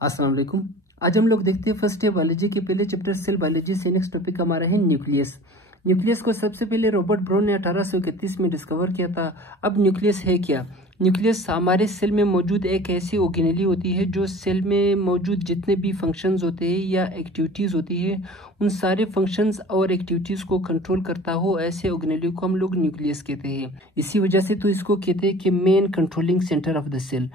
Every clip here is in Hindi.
अस्सलाम वालेकुम। आज हम लोग देखते हैं फर्स्ट ईयर बायोलॉजी के पहले चैप्टर सेल बायोलॉजी से। नेक्स्ट टॉपिक हमारा है न्यूक्लियस। न्यूक्लियस को सबसे पहले रॉबर्ट ब्राउन ने 1831 में डिस्कवर किया था। अब न्यूक्लियस है क्या? न्यूक्लियस हमारे सेल में मौजूद एक ऐसी ऑर्गेनेली होती है जो सेल में मौजूद जितने भी फंक्शंस होते हैं या एक्टिविटीज़ होती है उन सारे फंक्शंस और एक्टिविटीज़ को कंट्रोल करता हो, ऐसे ऑर्गेनेली को हम लोग न्यूक्लियस कहते हैं। इसी वजह से तो इसको कहते हैं कि main controlling centre of the cell.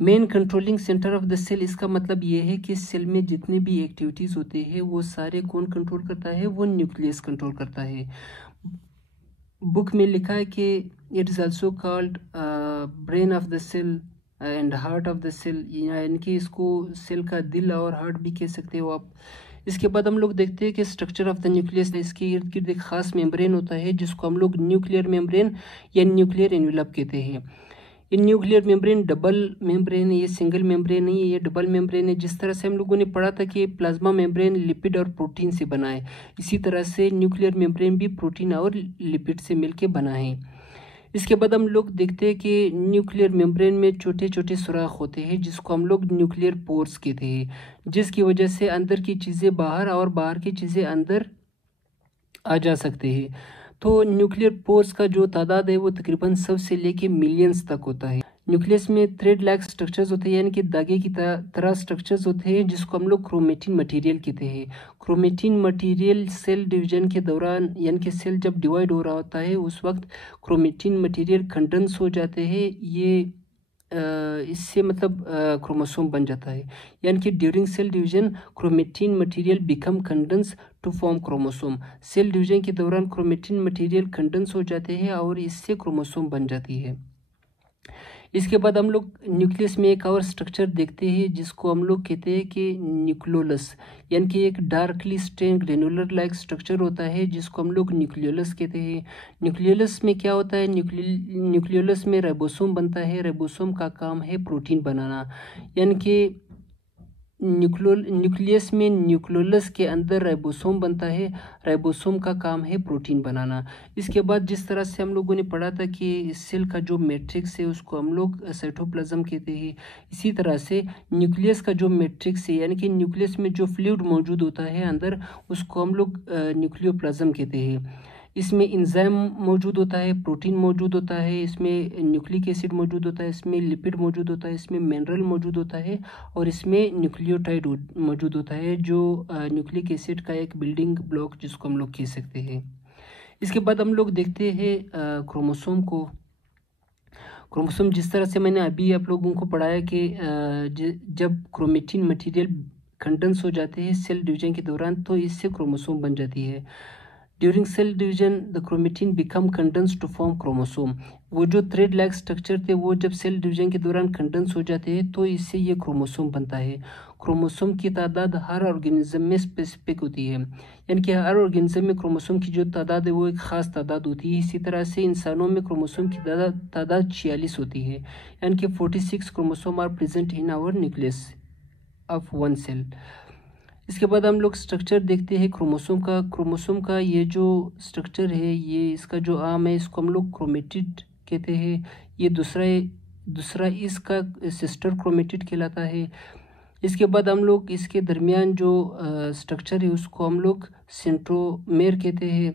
Main controlling centre of the cell, इसका मतलब ये है कि सेल में जितने भी एक्टिविटीज़ होते हैं वो सारे कौन कंट्रोल करता है? वो न्यूक्लियस कंट्रोल करता है। बुक में लिखा है कि it is also called brain of the cell and heart of the cell, यानी कि इसको सेल का दिल और हार्ट भी कह सकते हो आप। इसके बाद हम लोग देखते हैं कि स्ट्रक्चर ऑफ द न्यूक्लियस, इसके इर्द गिर्द एक खास मेम्ब्रेन होता है जिसको हम लोग न्यूक्लियर मेम्ब्रेन या न्यूक्लियर एनवेलप कहते हैं। In nuclear membrane double membrane है, ये सिंगल मेम्ब्रेन नहीं है, ये डबल मेम्ब्रेन है। जिस तरह से हम लोगों ने पढ़ा था कि प्लाज्मा मेम्ब्रेन लिपिड और प्रोटीन से बना है, इसी तरह से न्यूक्लियर मेम्ब्रेन भी प्रोटीन और लिपिड से मिलके बना है। इसके बाद हम लोग देखते हैं कि न्यूक्लियर मेम्ब्रेन में छोटे छोटे सुराख होते हैं जिसको हम लोग न्यूक्लियर पोर्स कहते हैं, जिसकी वजह से अंदर की चीज़ें बाहर और बाहर की चीज़ें अंदर आ जा सकते हैं। तो न्यूक्लियर पोर्स का जो तादाद है वो तकरीबन 100 से लेके मिलियंस तक होता है। न्यूक्लियस में थ्रेड लाइक स्ट्रक्चर्स होते हैं, यानी कि धागे की तरह स्ट्रक्चर्स होते हैं जिसको हम लोग क्रोमेटिन मटेरियल कहते हैं। क्रोमेटिन मटेरियल सेल डिवीजन के दौरान, यानी कि सेल जब डिवाइड हो रहा होता है उस वक्त क्रोमेटिन मटेरियल कंडेंस हो जाते हैं। ये इससे मतलब क्रोमोसोम बन जाता है, यानी कि during cell division chromatin material become condense to form chromosome. Cell division के दौरान क्रोमेटिन मटेरियल कंडेंस हो जाते हैं और इससे क्रोमोसोम बन जाती है। इसके बाद हम लोग न्यूक्लियस में एक और स्ट्रक्चर देखते हैं जिसको हम लोग कहते हैं कि न्यूक्लियोलस, यानी कि एक darkly stain granular like structure होता है जिसको हम लोग न्यूक्लियोलस कहते हैं। न्यूक्लियोलस में क्या होता है? न्यूक्लियोलस में राइबोसोम बनता है। राइबोसोम का काम है प्रोटीन बनाना, यानी कि न्यूक्लियस में न्यूक्लियोलस के अंदर राइबोसोम बनता है। राइबोसोम का काम है प्रोटीन बनाना। इसके बाद जिस तरह से हम लोगों ने पढ़ा था कि सेल का जो मैट्रिक्स है उसको हम लोग साइटोप्लाज्म कहते हैं, इसी तरह से न्यूक्लियस का जो मैट्रिक्स है, यानी कि न्यूक्लियस में जो फ्लूइड मौजूद होता है अंदर, उसको हम लोग न्यूक्लियोप्लाज्म कहते हैं। इसमें इंजाइम मौजूद होता है, प्रोटीन मौजूद होता है, इसमें न्यूक्लिक एसिड मौजूद होता है, इसमें लिपिड मौजूद होता है, इसमें मिनरल मौजूद होता है और इसमें न्यूक्लियोटाइड मौजूद होता है जो न्यूक्लिक एसिड का एक बिल्डिंग ब्लॉक जिसको हम लोग कह सकते हैं। इसके बाद हम लोग देखते हैं क्रोमोसोम को। क्रोमोसोम जिस तरह से मैंने अभी आप लोगों को पढ़ाया कि जब क्रोमेटिन मटेरियल कंडेंस हो जाते हैं सेल डिवीजन के दौरान तो इससे क्रोमोसोम बन जाती है। During cell division the chromatin become condense to form chromosome. वो जो थ्रेड लाइक स्ट्रक्चर थे वो जब सेल डिवीजन के दौरान कंडेंस हो जाते हैं तो इससे ये क्रोमोसोम बनता है। क्रोमोसोम की तादाद हर ऑर्गेनिज्म में स्पेसिफिक होती है, यानी कि हर ऑर्गेनिज्म में क्रोमोसोम की जो तादाद है वो एक ख़ास तादाद होती है। इसी तरह से इंसानों में क्रोमोसोम की तादाद 46 होती है, यानी कि 46 chromosome are present in our nucleus of one cell. इसके बाद हम लोग स्ट्रक्चर देखते हैं क्रोमोसोम का। क्रोमोसोम का ये जो स्ट्रक्चर है, ये इसका जो आर्म है इसको हम लोग क्रोमेटिड कहते हैं। ये दूसरा इसका सिस्टर क्रोमेटिड कहलाता है। इसके बाद हम लोग इसके दरमियान जो स्ट्रक्चर है उसको हम लोग सेंट्रोमेर कहते हैं।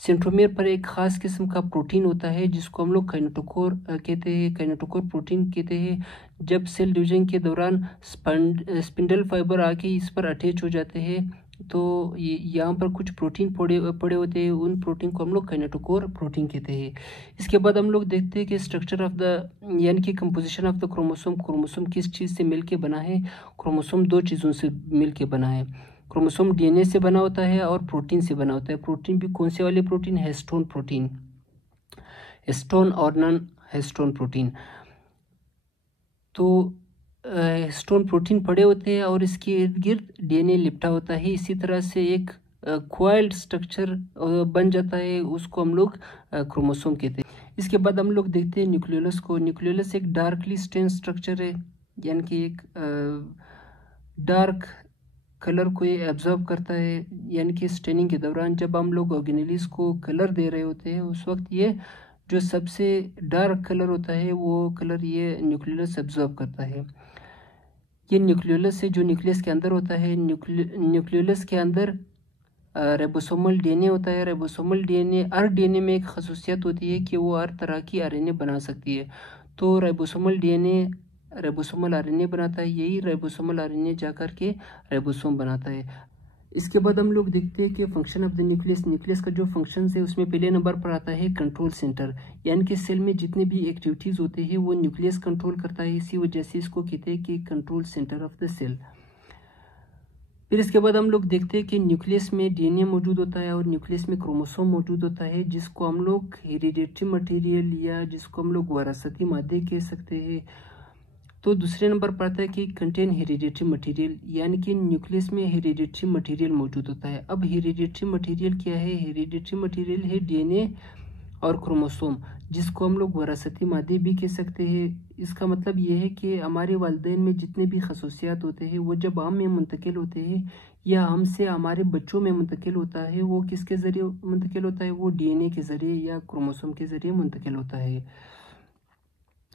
सेंट्रोमेर पर एक ख़ास किस्म का प्रोटीन होता है जिसको हम लोग काइनेटोकोर कहते हैं, काइनेटोकोर प्रोटीन कहते हैं। जब सेल डिवीजन के दौरान स्पिंडल फाइबर आके इस पर अटैच हो जाते हैं तो ये यहाँ पर कुछ प्रोटीन पड़े होते हैं, उन प्रोटीन को हम लोग काइनेटोकोर प्रोटीन कहते हैं। इसके बाद हम लोग देखते हैं कि स्ट्रक्चर ऑफ द, यानी कि composition of the chromosome. Chromosome किस चीज़ से मिलके बना है? क्रोमोसोम दो चीज़ों से मिलके बना है। क्रोमोसोम डीएनए से बना होता है और प्रोटीन से बना होता है। प्रोटीन भी कौन से वाले प्रोटीन? हिस्टोन प्रोटीन, हिस्टोन और नॉन हिस्टोन प्रोटीन। तो हिस्टोन प्रोटीन पड़े होते हैं और इसके इर्द गिर्द डीएनए लिपटा होता है। इसी तरह से एक क्वाइल्ड स्ट्रक्चर बन जाता है, उसको हम लोग क्रोमोसोम कहते हैं। इसके बाद हम लोग देखते हैं न्यूक्लियोलस को। न्यूक्लियोलस एक डार्कली स्टेन स्ट्रक्चर है, यानी कि एक डार्क कलर को ये एब्जॉर्ब करता है, यानी कि स्टेनिंग के दौरान जब हम लोग ऑर्गेनेलिस को कलर दे रहे होते हैं उस वक्त ये जो सबसे डार्क कलर होता है वो कलर ये न्यूक्लियस एब्जॉर्ब करता है। ये न्यूक्लियोलस है जो न्यूक्लियस के अंदर होता है। न्यूक्लियोलस के अंदर राइबोसोमल डीएनए होता है। राइबोसोमल डीएनए, हर डीएनए में एक खासियत होती है कि वो हर तरह की आरएनए बना सकती है। तो राइबोसोमल डीएनए राइबोसोमल आरएनए बनाता है, यही राइबोसोमल आरएनए जाकर के राइबोसोम बनाता है। इसके बाद हम लोग देखते हैं कि function of the nucleus. Nucleus का जो फंक्शन है उसमें पहले नंबर पर आता है कंट्रोल सेंटर, यानी कि सेल में जितने भी एक्टिविटीज़ होते हैं वो न्यूक्लियस कंट्रोल करता है, इसी वजह से इसको कहते हैं कि control centre of the cell. फिर इसके बाद हम लोग देखते हैं कि न्यूक्लियस में डीएनए मौजूद होता है और न्यूक्लियस में क्रोमोसोम मौजूद होता है, जिसको हम लोग हेरिडेटरी मटेरियल या जिसको हम लोग विरासती मादे कह सकते हैं। तो दूसरे नंबर पर आता है कि कंटेन हेरिडेटरी मटेरियल, यानी कि न्यूक्लियस में हेरिडेटरी मटेरियल मौजूद होता है। अब हेरिडेटरी मटेरियल क्या है? हेरिडेटरी मटेरियल है डीएनए और क्रोमोसोम, जिसको हम लोग विरासती मादे भी कह सकते हैं। इसका मतलब ये है कि हमारे वालिदैन में जितने भी खसूसियात होते हैं वो जब हम में मुंतकिल होते हैं या हमसे हमारे बच्चों में मुंतकिल होता है, वो किसके ज़रिए मुंतकिल होता है? वो डीएनए के ज़रिए या क्रोमोसोम के ज़रिए मुंतकिल होता है।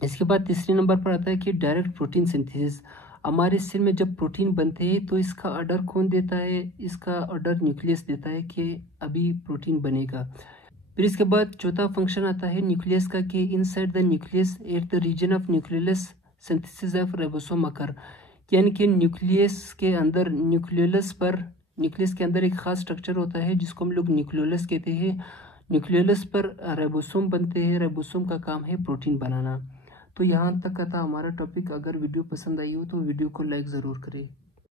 इसके बाद तीसरे नंबर पर आता है कि डायरेक्ट प्रोटीन सिंथेसिस। हमारे सेल में जब प्रोटीन बनते हैं तो इसका ऑर्डर कौन देता है? इसका ऑर्डर न्यूक्लियस देता है कि अभी प्रोटीन बनेगा। फिर इसके बाद चौथा फंक्शन आता है न्यूक्लियस का कि inside the nucleus at the region of nucleus synthesis of ribosome occur, यानी कि न्यूक्लियस के अंदर न्यूक्लियस के अंदर एक खास स्ट्रक्चर होता है जिसको हम लोग न्यूक्लियोलस कहते हैं। न्यूक्लियोलस पर राइबोसोम बनते हैं। राइबोसोम का काम है प्रोटीन बनाना। तो यहाँ तक का था हमारा टॉपिक। अगर वीडियो पसंद आई हो तो वीडियो को लाइक ज़रूर करें।